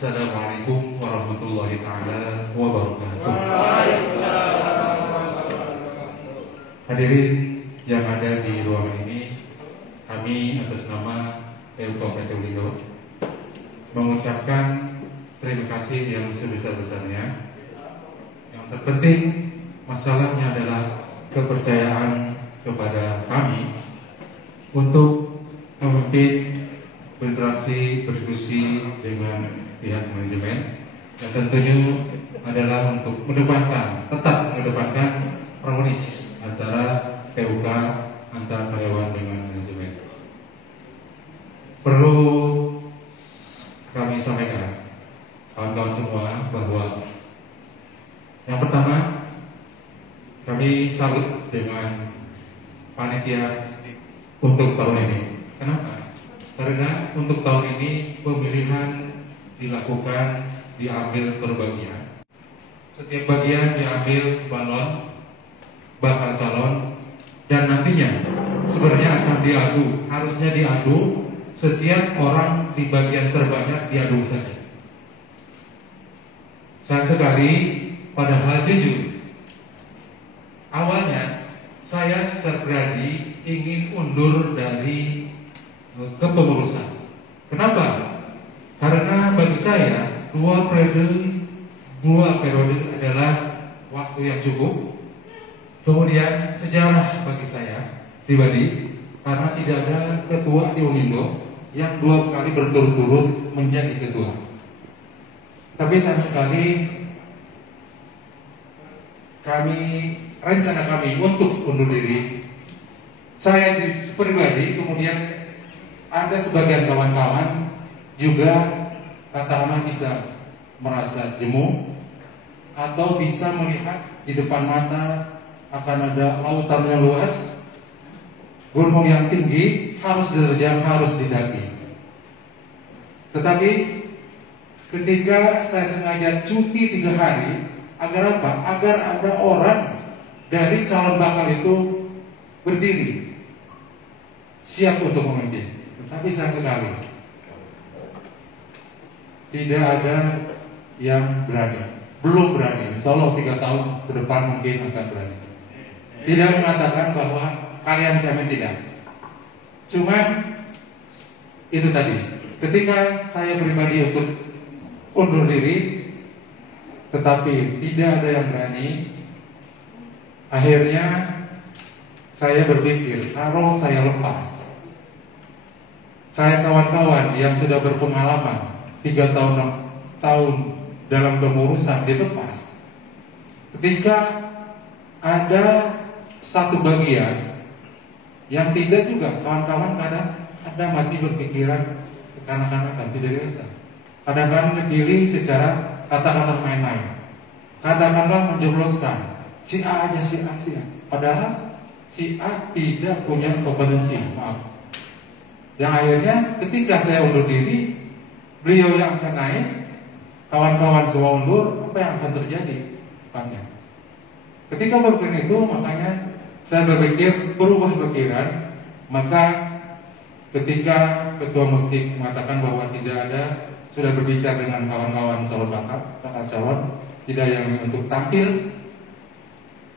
Assalamualaikum warahmatullahi taala wabarakatuh. Hadirin yang ada di ruangan ini, kami atas nama PUK PT Ulindo mengucapkan terima kasih yang sebesar-besarnya. Yang terpenting masalahnya adalah kepercayaan kepada kami untuk memimpin berinteraksi, berdiskusi dengan pihak manajemen, dan tentunya adalah untuk tetap mengedepankan harmonis antara PUK, antara karyawan dengan manajemen. Perlu kami sampaikan kawan-kawan semua bahwa yang pertama, kami salut dengan panitia untuk tahun ini. Kenapa? Karena untuk tahun ini pemilihan diambil per bagian. Setiap bagian diambil bakal calon, dan nantinya sebenarnya akan harusnya diadu setiap orang di bagian terbanyak diadu saja. Sayang sekali, padahal jujur, awalnya saya secara pribadi ingin undur dari kepengurusan. Kenapa? Karena bagi saya dua periode adalah waktu yang cukup. Kemudian sejarah bagi saya pribadi, karena tidak ada ketua di Ulindo yang 2 kali berturut-turut menjadi ketua. Tapi sayang sekali rencana kami untuk undur diri. Saya pribadi, kemudian ada sebagian kawan-kawan juga katakanlah bisa merasa jemu atau bisa melihat di depan mata akan ada lautan yang luas, gunung yang tinggi, harus diterjang, harus didaki. Tetapi ketika saya sengaja cuti 3 hari, agar apa? Agar ada orang dari calon bakal itu berdiri siap untuk memimpin. Tapi sayang sekali tidak ada yang berani, belum berani. Insya Allah 3 tahun ke depan mungkin akan berani. Tidak mengatakan bahwa kalian jamin tidak. Cuman itu tadi, ketika saya pribadi untuk undur diri, tetapi tidak ada yang berani, akhirnya saya berpikir, kalau saya lepas, saya kawan-kawan yang sudah berpengalaman 3 tahun 6 tahun dalam kepengurusan dilepas. Ketika ada satu bagian yang tidak juga, kawan-kawan kadang ada masih berpikiran kekanak-kanakan, tidak biasa. Kadang-kadang dipilih secara katakanlah main-main, kadang-kadang menjebloskan si A aja, si A. Padahal si A tidak punya kompetensi, maaf. Yang akhirnya ketika saya undur diri, beliau yang akan naik, kawan-kawan semua undur, apa yang akan terjadi? Banyak. Ketika berpikir itu, makanya saya berpikir berubah pikiran. Maka ketika ketua masjid mengatakan bahwa tidak ada, sudah berbicara dengan kawan-kawan calon bakal calon, tidak yang untuk tampil,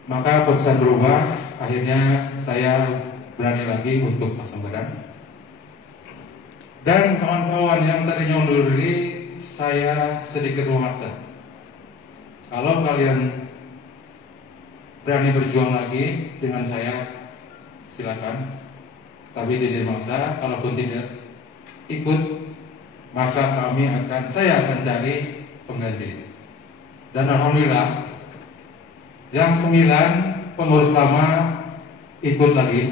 maka keputusan berubah. Akhirnya saya berani lagi untuk persembahyan. Dan kawan-kawan yang tadinya undur diri, saya sedikit memaksa. Kalau kalian berani berjuang lagi dengan saya, silakan. Tapi tidak memaksa. Kalaupun tidak ikut, maka saya akan cari pengganti. Dan alhamdulillah, yang 9 pengurus lama ikut lagi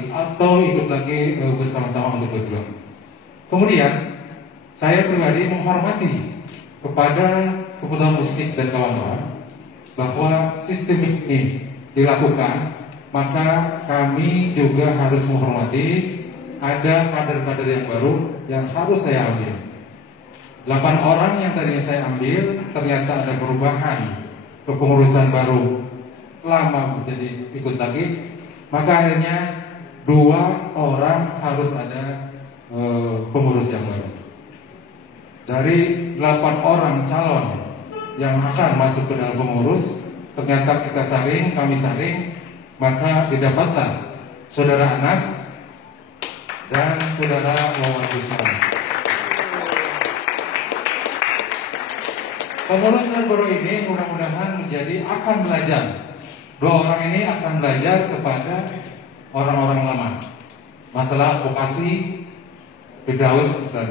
bersama-sama untuk berjuang. Kemudian saya pribadi menghormati kepada keputusan musik dan kawan-kawan bahwa sistem ini dilakukan, maka kami juga harus menghormati ada kader-kader yang baru yang harus saya ambil. 8 orang yang tadinya saya ambil ternyata ada perubahan, kepengurusan baru lama menjadi ikut lagi, maka akhirnya 2 orang harus ada pengurus yang baru. dari 8 orang calon yang akan masuk ke dalam pengurus, ternyata kita saring, kami saring, maka didapatlah Saudara Anas dan Saudara Wawan Busra. Pengurus yang baru ini mudah-mudahan akan belajar. Dua orang ini akan belajar kepada orang-orang lama masalah advokasi Firdaus Ustaz.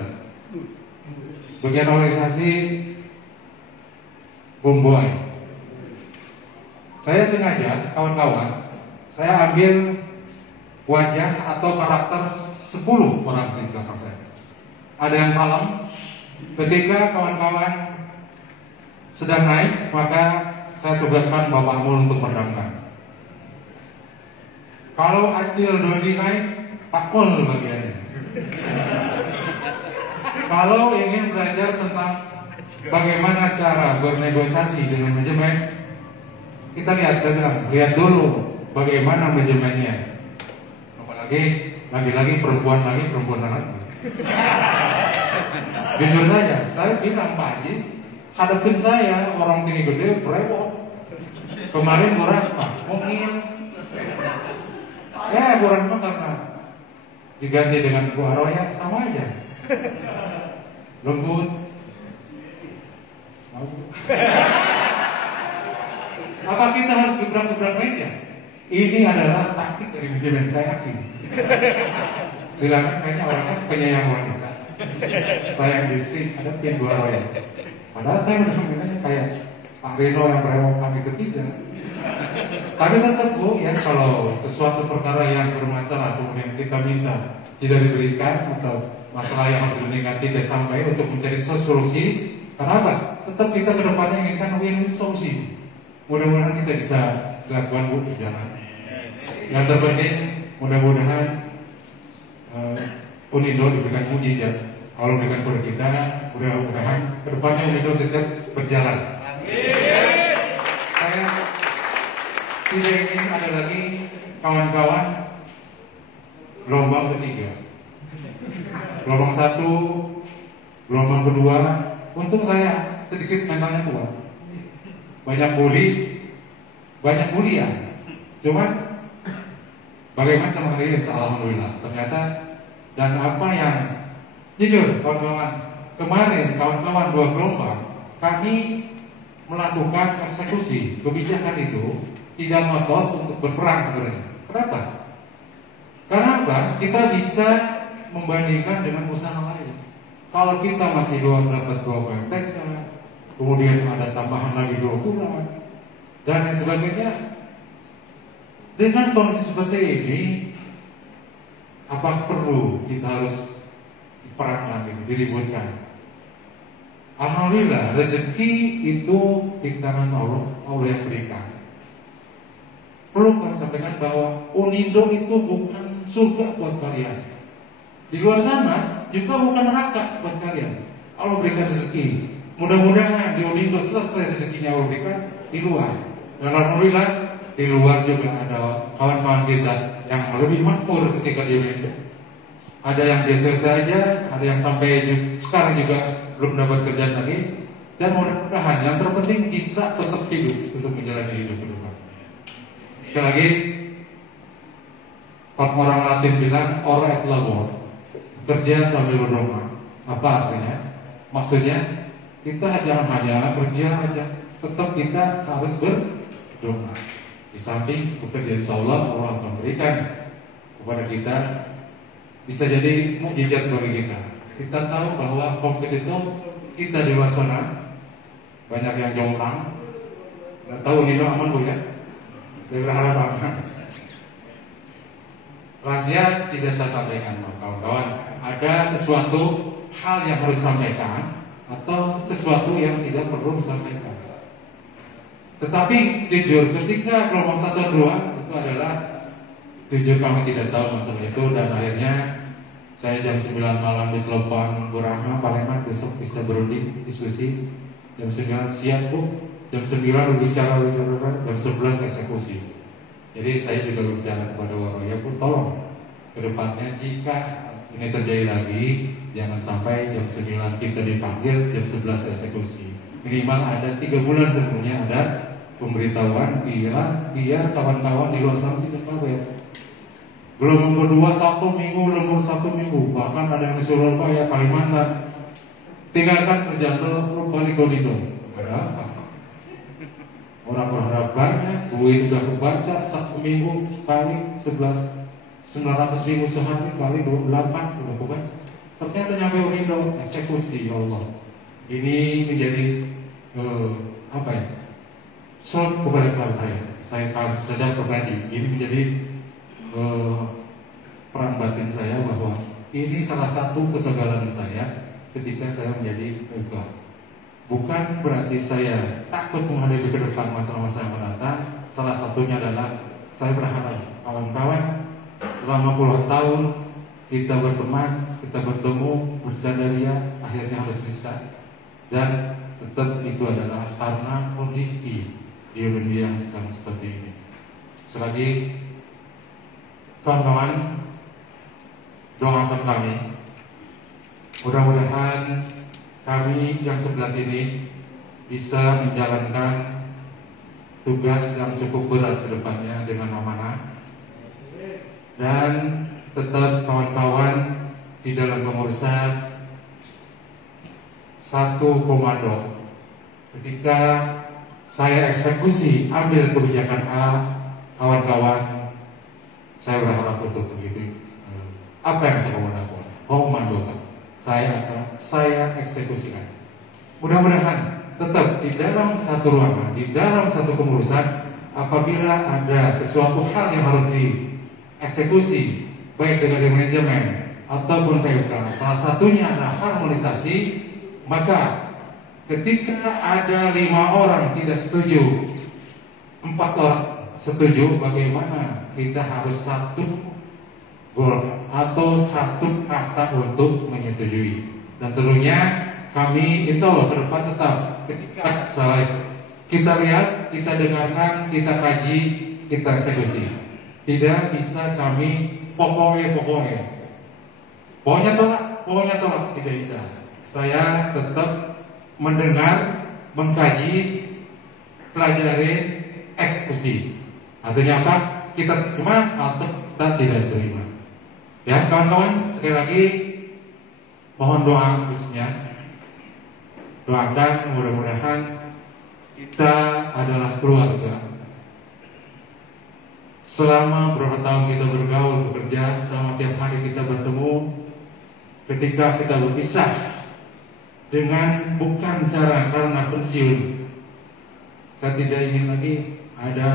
Bagian organisasi Bumbuai. Saya sengaja, kawan-kawan, saya ambil wajah atau karakter 10 orang di belakang saya. Ada yang kalem. Ketika kawan-kawan sedang naik, maka saya tugaskan Bapak Mul untuk meredamkan. Kalau Acil Dodi naik, Pak Mul bagiannya. Kalau ingin belajar tentang bagaimana cara bernegosiasi dengan manajemen, kita lihat, saya bilang, lihat dulu bagaimana manajemennya. Apalagi lagi-lagi perempuan lagi. Jujur saja, saya bilang Pak Ajis, hadapin saya orang tinggi gede brewok. Kemarin Bu Rahma mungkin Bu Rahma karena diganti dengan Bu Aroya sama aja, lembut. Apa kita harus gebrak-gebrak meja? Ini adalah taktik dari manajemen, saya yakin. Silakan, kayaknya orangnya penyayang wanita, sayang istri, hadapin Bu Aroya. Padahal saya udah ngomongnya kayak Pak Rino yang berewok kami ketiga. Tapi tetap Bu, ya kalau sesuatu perkara yang bermasalah kemudian kita minta tidak diberikan atau masalah yang harus ditingkati tidak sampai untuk mencari solusi, kenapa? Tetap kita ke depannya inginkan win-win solusi. Mudah-mudahan kita bisa lakukan Bu di jalan. Yang terpenting mudah-mudahan Unido diberikan mujizat. Allah berikan kepada kita, mudah-mudahan kedepannya Unido tetap berjalan. Saya tidak ingin ada lagi kawan-kawan gelombang ketiga, gelombang 1, gelombang kedua. Untung saya sedikit mentalnya kuat, banyak bulian. Cuman bagaimana sama hari ini, alhamdulillah ternyata. Dan apa yang jujur kawan-kawan, kemarin kawan-kawan 2 gelombang kami melakukan eksekusi kebijakan itu tidak ngotot untuk berperang sebenarnya. Kenapa? Karena apa? Kita bisa membandingkan dengan usaha lain. Kalau kita masih dapat 2 PMTK, kemudian ada tambahan lagi 2 bulan dan lain sebagainya, dengan kondisi seperti ini, apa perlu kita harus perang lagi, diributkan? Alhamdulillah rezeki itu di tangan Allah yang berikan. Perlu kami sampaikan bahwa Unido itu bukan surga buat kalian. Di luar sana juga bukan neraka buat kalian. Allah berikan rezeki. Mudah-mudahan di Unido selesai rezekinya Allah berikan di luar. Dan alhamdulillah di luar juga ada kawan-kawan kita yang lebih makmur ketika di Unido. Ada yang biasa saja, ada yang sampai sekarang juga belum dapat kerjaan lagi. Dan mudah-mudahan yang terpenting bisa tetap hidup untuk menjalani hidup ke depan. Sekali lagi, orang Latin bilang ora et labor, kerja sambil berdoa. Apa artinya? Maksudnya kita jangan hanya kerja aja, tetap kita harus berdoa. Di samping bekerja, insya Allah akan berikan kepada kita, bisa jadi mukjizat bagi kita. Kita tahu bahwa COVID itu kita di luar sana banyak yang jomplang. Nggak tahu Nino aman Bu ya? Saya berharap aman. Rahasia tidak saya sampaikan kawan-kawan. Ada sesuatu hal yang harus disampaikan atau sesuatu yang tidak perlu disampaikan. Tetapi jujur ketika gelombang 1 dan 2 itu adalah jujur kami tidak tahu masalah itu. Dan akhirnya saya jam 9 malam di telepon Bu Rahma, Pak Rahmat besok bisa berunding diskusi. Jam 9 siap Bu, jam 9 bicara, jam 11 eksekusi. Jadi saya juga berbicara kepada Waroya, Bu tolong ke depannya jika ini terjadi lagi, Jangan sampai jam 9 kita dipanggil, jam 11 eksekusi. Minimal ada 3 bulan sebelumnya ada pemberitahuan biar kawan-kawan di luar sana tidak kawin. Belum nomor 2 1 minggu, nomor 1 minggu, bahkan ada yang di Surabaya, Kalimantan. Tinggalkan kerjaan lo balik Donido. Berapa? Orang berharap banyak, duit udah kebaca 1 minggu kali 11 900.000 sehari kali 28 udah kebaca. Ternyata nyampe Urindo eksekusi, ya Allah. Ini menjadi apa ya? Shock kepada keluarga saya saja pribadi. Ini menjadi peran batin saya bahwa ini salah satu kegagalan saya ketika saya menjadi PK. Bukan berarti saya takut menghadapi ke depan masalah-masalah yang mendatang. Salah satunya adalah saya berharap kawan-kawan selama puluhan tahun kita berteman, kita bertemu, bercanda, akhirnya harus bisa. Dan tetap itu adalah karena kondisi di Indonesia yang sedang seperti ini. Selagi kawan-kawan doakan kami, mudah-mudahan kami yang 11 ini bisa menjalankan tugas yang cukup berat ke depannya dengan amanah. Dan tetap kawan-kawan di dalam pengurusan satu komando. Ketika saya eksekusi ambil kebijakan A, kawan-kawan saya berharap untuk begitu. Apa yang saya lakukan? Komandokan. Saya eksekusikan. Mudah-mudahan tetap di dalam satu ruangan, di dalam satu pengurusan, apabila ada sesuatu hal yang harus dieksekusi, baik dengan manajemen ataupun PUK, salah satunya adalah harmonisasi, maka ketika ada 5 orang tidak setuju, 4 orang setuju, bagaimana kita harus satu gol atau satu kata untuk menyetujui. Dan tentunya kami insya Allah ke depan tetap ketika kita lihat, kita dengarkan, kita kaji, kita eksekusi. Tidak bisa kami pokoknya tolak, tidak bisa. Saya tetap mendengar, mengkaji, pelajari, eksekusi. Artinya apa? Kita terima atau kita tidak terima. Ya kawan-kawan, sekali lagi mohon doa khususnya. Doakan mudah-mudahan kita adalah keluarga. Selama berapa tahun kita bergaul, bekerja, selama tiap hari kita bertemu, ketika kita berpisah dengan bukan cara karena pensiun. Saya tidak ingin lagi ada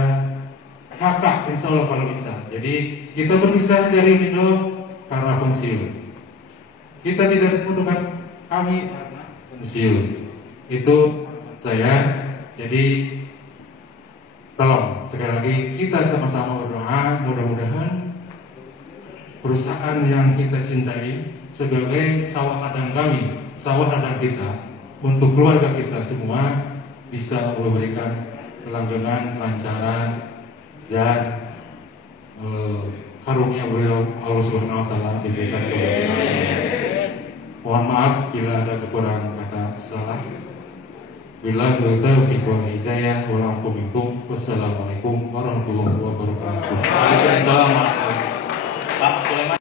kakak, insya Allah kalau bisa. Jadi kita berpisah dari Indo karena pensiun. Kita tidak membutuhkan kami karena pensiun. Itu saya. Jadi tolong sekali lagi kita sama-sama berdoa, mudah-mudahan perusahaan yang kita cintai sebagai sawah ladang kami, sawah ladang kita untuk keluarga kita semua bisa memberikan kelanggengan, kelancaran dan karunia beliau Allah Subhanahu wa taala diberikan kepada kita. Mohon maaf bila ada kekurangan kata salah. Bila taufiq wal hidayah wal afu minkum. Wassalamualaikum warahmatullahi wabarakatuh.